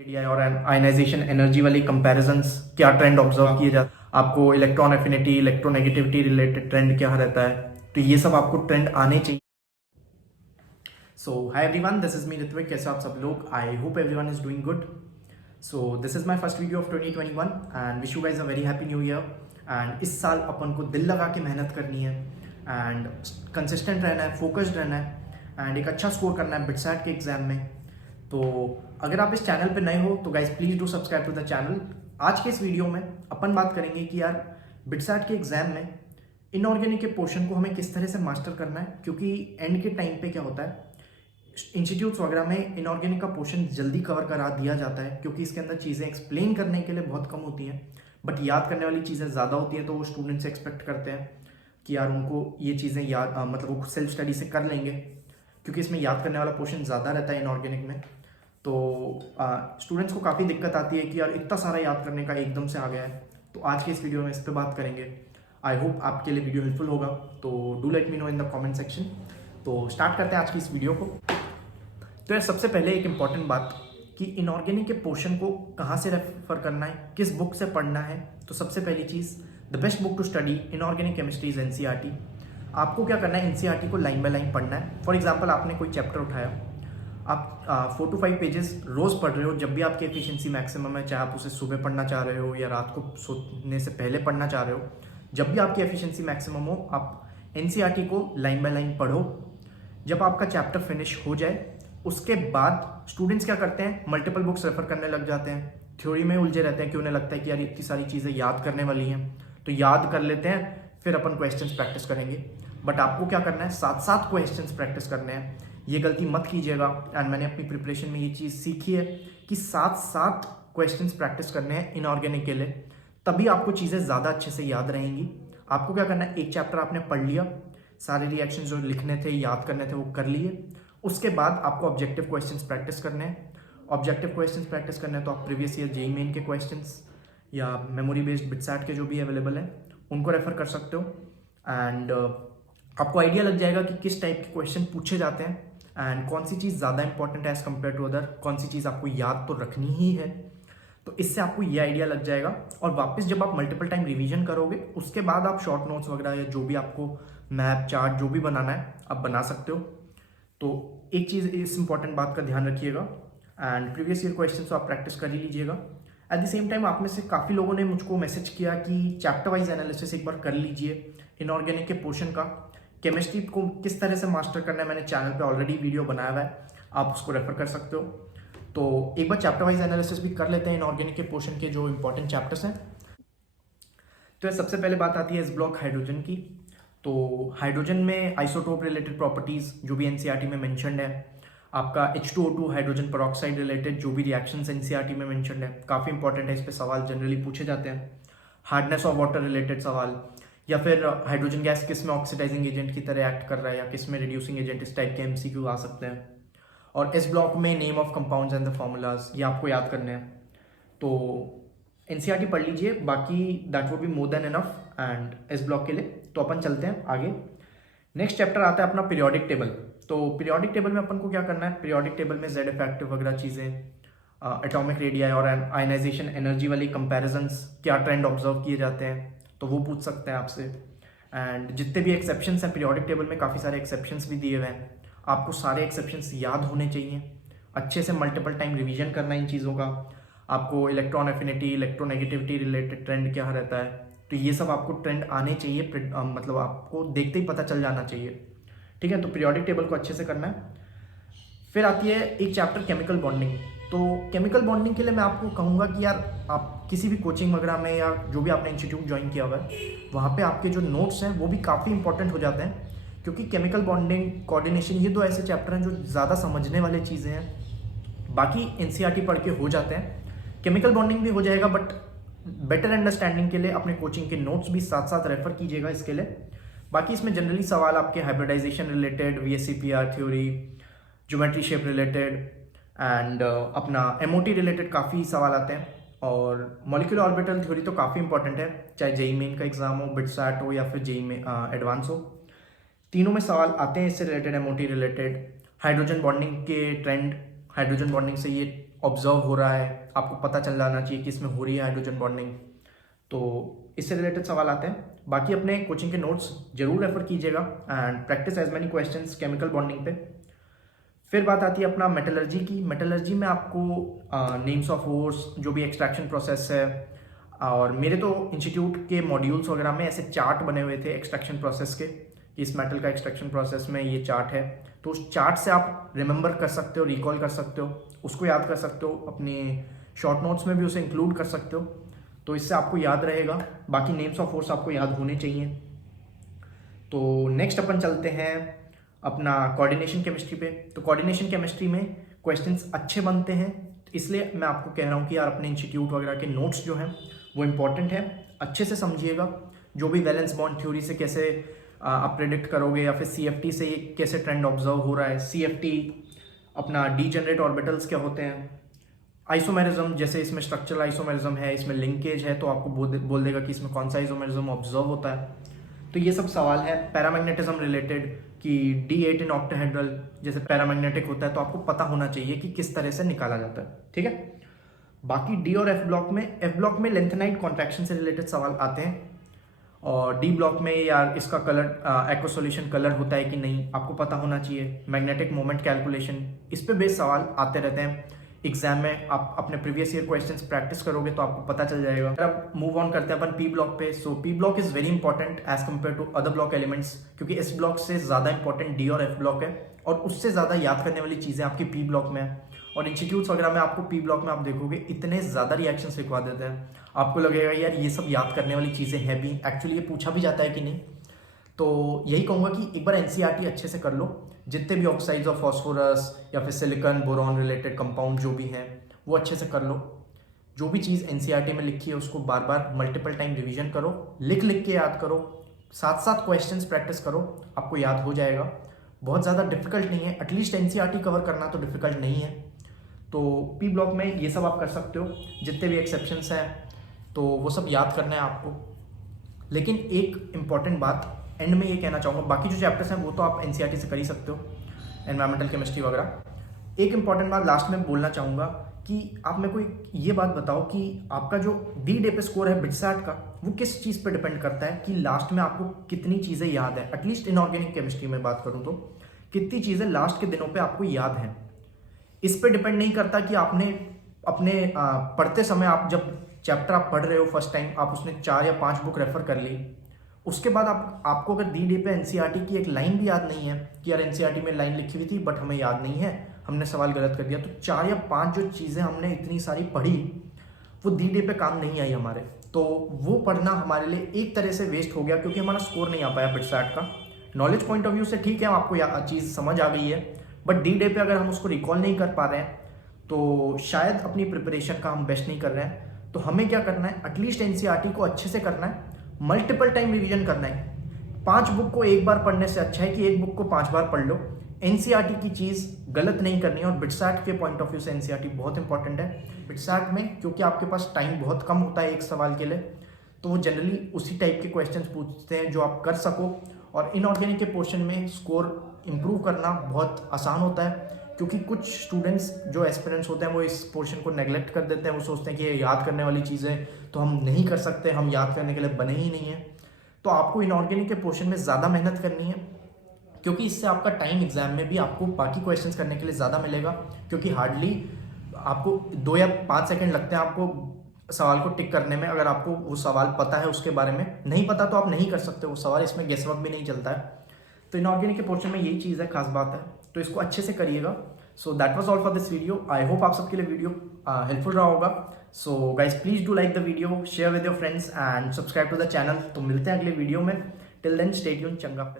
Media और ionization energy वाली comparisons क्या ट्रेंड ऑब्जर्व किए जाते हैं, आपको electron affinity electronegativity related trend क्या रहता है, तो ये सब आपको ट्रेंड आने चाहिए। So hi everyone, this is me Ritwik. कैसे आप सब लोग? I hope everyone is doing good. So this is my first video of 2021 and wish you guys a very happy new year. And इस साल अपन को दिल लगा के मेहनत करनी है एंड कंसिस्टेंट रहना है, फोकस्ड रहना है एंड एक अच्छा स्कोर करना है बिटसैट के एग्जाम में। तो अगर आप इस चैनल पे नए हो तो guys please do subscribe to the channel. आज के इस वीडियो में अपन बात करेंगे कि यार बिटसैट के एग्जाम में इनऑर्गेनिक के पोर्शन को हमें किस तरह से मास्टर करना है, क्योंकि एंड के टाइम पे क्या होता है, इंस्टीट्यूट्स वगैरह में इनऑर्गेनिक का पोर्शन जल्दी कवर करा दिया जाता है क्योंकि इसके अंदर चीज़ें एक्सप्लेन करने के लिए बहुत कम होती हैं, बट याद करने वाली चीज़ें ज़्यादा होती हैं। तो वो स्टूडेंट से एक्सपेक्ट करते हैं कि यार उनको ये चीज़ें याद मतलब वो सेल्फ स्टडी से कर लेंगे क्योंकि इसमें याद करने वाला पोर्शन ज़्यादा रहता है इनऑर्गेनिक में। तो स्टूडेंट्स को काफ़ी दिक्कत आती है कि यार इतना सारा याद करने का एकदम से आ गया है। तो आज के इस वीडियो में इस पर बात करेंगे। आई होप आपके लिए वीडियो हेल्पफुल होगा, तो do let me know in the comment section. तो स्टार्ट करते हैं आज की इस वीडियो को। तो यार सबसे पहले एक इम्पॉर्टेंट बात कि इनऑर्गेनिक के पोर्शन को कहाँ से रेफर करना है, किस बुक से पढ़ना है। तो सबसे पहली चीज़, the best book to study inorganic chemistry is NCERT. आपको क्या करना है, एनसीईआरटी को लाइन बाय लाइन पढ़ना है। फॉर एग्जाम्पल आपने कोई चैप्टर उठाया, आप 4 to 5 पेजेस रोज़ पढ़ रहे हो। जब भी आपकी एफिशिएंसी मैक्सिमम है, चाहे आप उसे सुबह पढ़ना चाह रहे हो या रात को सोने से पहले पढ़ना चाह रहे हो, जब भी आपकी एफिशिएंसी मैक्सिमम हो आप एनसीईआरटी को लाइन बाय लाइन पढ़ो। जब आपका चैप्टर फिनिश हो जाए उसके बाद स्टूडेंट्स क्या करते हैं, मल्टीपल बुक्स रेफर करने लग जाते हैं। थ्योरी में उलझे रहते हैं कि उन्हें लगता है कि यार इतनी सारी चीज़ें याद करने वाली हैं, तो याद कर लेते हैं, फिर अपन क्वेश्चंस प्रैक्टिस करेंगे। बट आपको क्या करना है, साथ साथ क्वेश्चंस प्रैक्टिस करने हैं। ये गलती मत कीजिएगा। एंड मैंने अपनी प्रिपरेशन में ये चीज़ सीखी है कि साथ साथ क्वेश्चंस प्रैक्टिस करने हैं इनऑर्गेनिक के लिए, तभी आपको चीज़ें ज़्यादा अच्छे से याद रहेंगी। आपको क्या करना है, एक चैप्टर आपने पढ़ लिया, सारे रिएक्शन जो लिखने थे याद करने थे वो कर लिए। उसके बाद आपको ऑब्जेक्टिव क्वेश्चंस प्रैक्टिस करने हैं। ऑब्जेक्टिव क्वेश्चंस प्रैक्टिस करने हैं तो आप प्रीवियस ईयर जेईई मेन के क्वेश्चंस या मेमोरी बेस्ड बिटसैट के जो भी अवेलेबल हैं उनको रेफर कर सकते हो। एंड आपको आइडिया लग जाएगा कि किस टाइप के क्वेश्चन पूछे जाते हैं एंड कौन सी चीज़ ज़्यादा इंपॉर्टेंट है एज़ कम्पेयर टू अदर, कौन सी चीज़ आपको याद तो रखनी ही है। तो इससे आपको ये आइडिया लग जाएगा और वापस जब आप मल्टीपल टाइम रिवीजन करोगे उसके बाद आप शॉर्ट नोट्स वगैरह या जो भी आपको मैप चार्ट जो भी बनाना है आप बना सकते हो। तो एक चीज़, इस इंपॉर्टेंट बात का ध्यान रखिएगा एंड प्रीवियस ईयर क्वेश्चन तो आप प्रैक्टिस कर ही लीजिएगा। एट द सेम टाइम आप में से काफ़ी लोगों ने मुझको मैसेज किया कि चैप्टर वाइज एनालिसिस एक बार कर लीजिए इनऑर्गेनिक के पोर्शन का। केमिस्ट्री को किस तरह से मास्टर करना है मैंने चैनल पे ऑलरेडी वीडियो बनाया हुआ है, आप उसको रेफर कर सकते हो। तो एक बार चैप्टर वाइज एनालिसिस भी कर लेते हैं इनऑर्गेनिक के पोर्शन के जो इंपॉर्टेंट चैप्टर्स हैं। तो सबसे पहले बात आती है इस ब्लॉक हाइड्रोजन की। तो हाइड्रोजन में आइसोटोप रिलेटेड प्रॉपर्टीज़ जो भी एनसीईआरटी में मेंशन्ड है, आपका H2O2 हाइड्रोजन पेरोक्साइड रिलेटेड जो भी रिएक्शंस एनसीईआरटी में मेंशन्ड है, काफ़ी इंपॉर्टेंट है। इस पे सवाल जनरली पूछे जाते हैं। हार्डनेस ऑफ वाटर रिलेटेड सवाल, या फिर हाइड्रोजन गैस किस में ऑक्सीडाइजिंग एजेंट की तरह एक्ट कर रहा है या किस में रिड्यूसिंग एजेंट, इस टाइप के एमसीक्यू आ सकते हैं। और इस ब्लॉक में name of compounds and the formulas, ये आपको याद करने हैं। तो एनसीईआरटी पढ़ लीजिए, बाकी that would be more than enough and इस ब्लॉक के लिए। तो अपन चलते हैं आगे। नेक्स्ट चैप्टर आता है अपना पीरियोडिक टेबल। तो पीरियोडिक टेबल में अपन को क्या करना है, पीरियोडिक टेबल में जेड इफेक्टिव वगैरह चीज़ें, एटॉमिक रेडियाई और आयनाइजेशन एनर्जी वाली कंपैरिजंस क्या ट्रेंड ऑब्जर्व किए जाते हैं, तो वो पूछ सकते हैं आपसे। एंड जितने भी एक्सेप्शंस हैं पीरियोडिक टेबल में, काफ़ी सारे एक्सेप्शंस भी दिए हुए हैं, आपको सारे एक्सेप्शंस याद होने चाहिए। अच्छे से मल्टीपल टाइम रिवीजन करना इन चीज़ों का। आपको electron affinity electronegativity related trend क्या रहता है, तो ये सब आपको ट्रेंड आने चाहिए, मतलब आपको देखते ही पता चल जाना चाहिए। ठीक है, तो पीरियोडिक टेबल को अच्छे से करना है। फिर आती है एक चैप्टर केमिकल बॉन्डिंग। तो केमिकल बॉन्डिंग के लिए मैं आपको कहूँगा कि यार आप किसी भी कोचिंग वगैरह में या जो भी आपने इंस्टीट्यूट ज्वाइन किया हुआ है वहाँ पे आपके जो नोट्स हैं वो भी काफ़ी इंपॉर्टेंट हो जाते हैं, क्योंकि केमिकल बॉन्डिंग, कोऑर्डिनेशन, ये दो ऐसे चैप्टर हैं जो ज़्यादा समझने वाले चीज़ें हैं। बाकी एनसीईआरटी पढ़ के हो जाते हैं, केमिकल बॉन्डिंग भी हो जाएगा, बट बेटर अंडरस्टैंडिंग के लिए अपने कोचिंग के नोट्स भी साथ साथ रेफर कीजिएगा इसके लिए। बाकी इसमें जनरली सवाल आपके hybridisation related, VSEPR theory, geometry shape related and अपना एमओटी रिलेटेड काफ़ी सवाल आते हैं। और मॉलिक्यूलर ऑर्बिटल थ्योरी तो काफ़ी इंपॉर्टेंट है, चाहे जेईई मेन का एग्जाम हो, बिटसैट हो या फिर जेईई में एडवांस हो, तीनों में सवाल आते हैं इससे related, MOT related. Hydrogen bonding के ट्रेंड, हाइड्रोजन बॉन्डिंग से ये ऑब्जर्व हो रहा है, आपको पता चल जाना चाहिए कि इसमें हो रही है हाइड्रोजन बॉन्डिंग। तो इससे रिलेटेड सवाल आते हैं। बाकी अपने कोचिंग के नोट्स जरूर रेफर कीजिएगा and practice as many questions chemical bonding पे। फिर बात आती है अपना मेटलर्जी की। मेटलर्जी में आपको नेम्स ऑफ ओर्स, जो भी एक्सट्रैक्शन प्रोसेस है, और मेरे तो इंस्टीट्यूट के मॉड्यूल्स वगैरह में ऐसे चार्ट बने हुए थे एक्सट्रैक्शन प्रोसेस के, कि इस मेटल का एक्सट्रैक्शन प्रोसेस में ये चार्ट है। तो उस चार्ट से आप रिमेंबर कर सकते हो, रिकॉल कर सकते हो, उसको याद कर सकते हो, अपने शॉर्ट नोट्स में भी उसे इंक्लूड कर सकते हो, तो इससे आपको याद रहेगा। बाकी नेम्स ऑफ ओर्स आपको याद होने चाहिए। तो नेक्स्ट अपन चलते हैं अपना कोऑर्डिनेशन केमिस्ट्री पे। तो कोऑर्डिनेशन केमिस्ट्री में क्वेश्चंस अच्छे बनते हैं, इसलिए मैं आपको कह रहा हूँ कि यार अपने इंस्टीट्यूट वगैरह के नोट्स जो हैं वो इंपॉर्टेंट है, अच्छे से समझिएगा। जो भी वैलेंस बॉन्ड थ्योरी से कैसे आप प्रेडिक्ट करोगे, या फिर CFT से कैसे ट्रेंड ऑब्जर्व हो रहा है, CFT अपना डीजेनरेट ऑर्बिटल्स क्या होते हैं, आइसोमेरिज्म, जैसे इसमें स्ट्रक्चरल आइसोमेरिज्म है, इसमें लिंकेज है, तो आपको बोल देगा कि इसमें कौन सा आइसोमेरिज्म ऑब्जर्व होता है। तो ये सब सवाल है। पैरामैग्नेटिज्म रिलेटेड कि D8 इन ऑक्टाहेड्रल जैसे पैरामैग्नेटिक होता है, तो आपको पता होना चाहिए कि किस तरह से निकाला जाता है, ठीक है। बाकी D और F ब्लॉक में लेंथेनाइट कॉन्ट्रैक्शन से रिलेटेड सवाल आते हैं, और D ब्लॉक में यार इसका कलर एक्वा सॉल्यूशन कलर होता है कि नहीं, आपको पता होना चाहिए। मैग्नेटिक मोमेंट कैलकुलेशन, इस पे बेस्ड सवाल आते रहते हैं एग्जाम में। आप अपने प्रीवियस ईयर क्वेश्चंस प्रैक्टिस करोगे तो आपको पता चल जाएगा। अब मूव ऑन करते हैं अपन P ब्लॉक पे। So P block is very important as compare to other block elements, क्योंकि इस ब्लॉक से ज़्यादा इंपॉर्टेंट D और F ब्लॉक है, और उससे ज़्यादा याद करने वाली चीज़ें आपकी P ब्लॉक में है। और इंस्टीट्यूट्स वगैरह में आपको P ब्लॉक में आप देखोगे इतने ज़्यादा रिएक्शंस लिखवा देते हैं, आपको लगेगा यार ये सब याद करने वाली चीज़ें हैं भी, एक्चुअली ये पूछा भी जाता है कि नहीं। तो यही कहूँगा कि एक बार NCERT अच्छे से कर लो, जितने भी ऑक्साइड्स ऑफ फॉस्फोरस या फिर सिलिकॉन बोरॉन रिलेटेड कंपाउंड जो भी हैं वो अच्छे से कर लो। जो भी चीज़ NCERT में लिखी है उसको बार बार मल्टीपल टाइम रिवीजन करो, लिख के याद करो, साथ साथ क्वेश्चंस प्रैक्टिस करो, आपको याद हो जाएगा। बहुत ज़्यादा डिफिकल्ट नहीं है, एटलीस्ट NCERT कवर करना तो डिफिकल्ट नहीं है। तो P ब्लॉक में ये सब आप कर सकते हो, जितने भी एक्सेप्शंस हैं तो वो सब याद करना है आपको। लेकिन एक इम्पॉर्टेंट बात एंड में ये कहना चाहूँगा, बाकी जो चैप्टर्स हैं वो तो आप NCERT से कर ही सकते हो, एनवायरमेंटल केमिस्ट्री वगैरह। एक इम्पॉर्टेंट बात लास्ट में बोलना चाहूँगा कि आप मेरे को ये बात बताओ कि आपका जो D-Day पे स्कोर है BITSAT का, वो किस चीज़ पे डिपेंड करता है कि लास्ट में आपको कितनी चीज़ें याद है। एटलीस्ट इनऑर्गेनिक केमिस्ट्री में बात करूँ तो कितनी चीज़ें लास्ट के दिनों पे आपको याद हैं। इस पे डिपेंड नहीं करता कि आपने अपने पढ़ते समय, आप जब चैप्टर आप पढ़ रहे हो फर्स्ट टाइम, आप उसमें 4 या 5 बुक रेफर कर ली, उसके बाद आपको अगर D-Day पे NCERT की एक लाइन भी याद नहीं है कि यार NCERT में लाइन लिखी हुई थी बट हमें याद नहीं है, हमने सवाल गलत कर दिया, तो 4 या 5 जो चीज़ें हमने इतनी सारी पढ़ी वो D-Day पे काम नहीं आई हमारे, तो वो पढ़ना हमारे लिए एक तरह से वेस्ट हो गया, क्योंकि हमारा स्कोर नहीं आ पाया BITSAT का। नॉलेज पॉइंट ऑफ व्यू से ठीक है, आपको चीज़ समझ आ गई है, बट D-Day पे अगर हम उसको रिकॉल नहीं कर पा रहे हैं तो शायद अपनी प्रिपरेशन का हम बेस्ट नहीं कर रहे हैं। तो हमें क्या करना है, एटलीस्ट NCERT को अच्छे से करना है, मल्टीपल टाइम रिवीजन करना है। 5 बुक को एक बार पढ़ने से अच्छा है कि एक बुक को 5 बार पढ़ लो। NCERT की चीज़ गलत नहीं करनी है, और BITSAT के पॉइंट ऑफ व्यू से NCERT बहुत इंपॉर्टेंट है। BITSAT में क्योंकि आपके पास टाइम बहुत कम होता है एक सवाल के लिए, तो वो जनरली उसी टाइप के क्वेश्चंस पूछते हैं जो आप कर सको। और इनऑर्गेनिक के पोर्शन में स्कोर इम्प्रूव करना बहुत आसान होता है, क्योंकि कुछ स्टूडेंट्स जो एस्पिरेंट्स होते हैं वो इस पोर्शन को नेग्लेक्ट कर देते हैं। वो सोचते हैं कि ये याद करने वाली चीज़ें तो हम नहीं कर सकते, हम याद करने के लिए बने ही नहीं हैं। तो आपको इनऑर्गेनिक के पोर्शन में ज़्यादा मेहनत करनी है, क्योंकि इससे आपका टाइम एग्जाम में भी आपको बाकी क्वेश्चंस करने के लिए ज़्यादा मिलेगा, क्योंकि हार्डली आपको 2 या 5 सेकेंड लगते हैं आपको सवाल को टिक करने में। अगर आपको वो सवाल पता है उसके बारे में, नहीं पता तो आप नहीं कर सकते वो सवाल, इसमें गेसवर्क भी नहीं चलता है। तो इनऑर्गेनिक के पोर्शन में यही चीज़ है, खास बात है, तो इसको अच्छे से करिएगा। So that was all for this video. I hope आप सबके लिए वीडियो हेल्पफुल रहा होगा। So guys please do like the video, share with your friends and subscribe to the channel. तो मिलते हैं अगले वीडियो में। टिल देन स्टे ट्यून्ड, चंगा।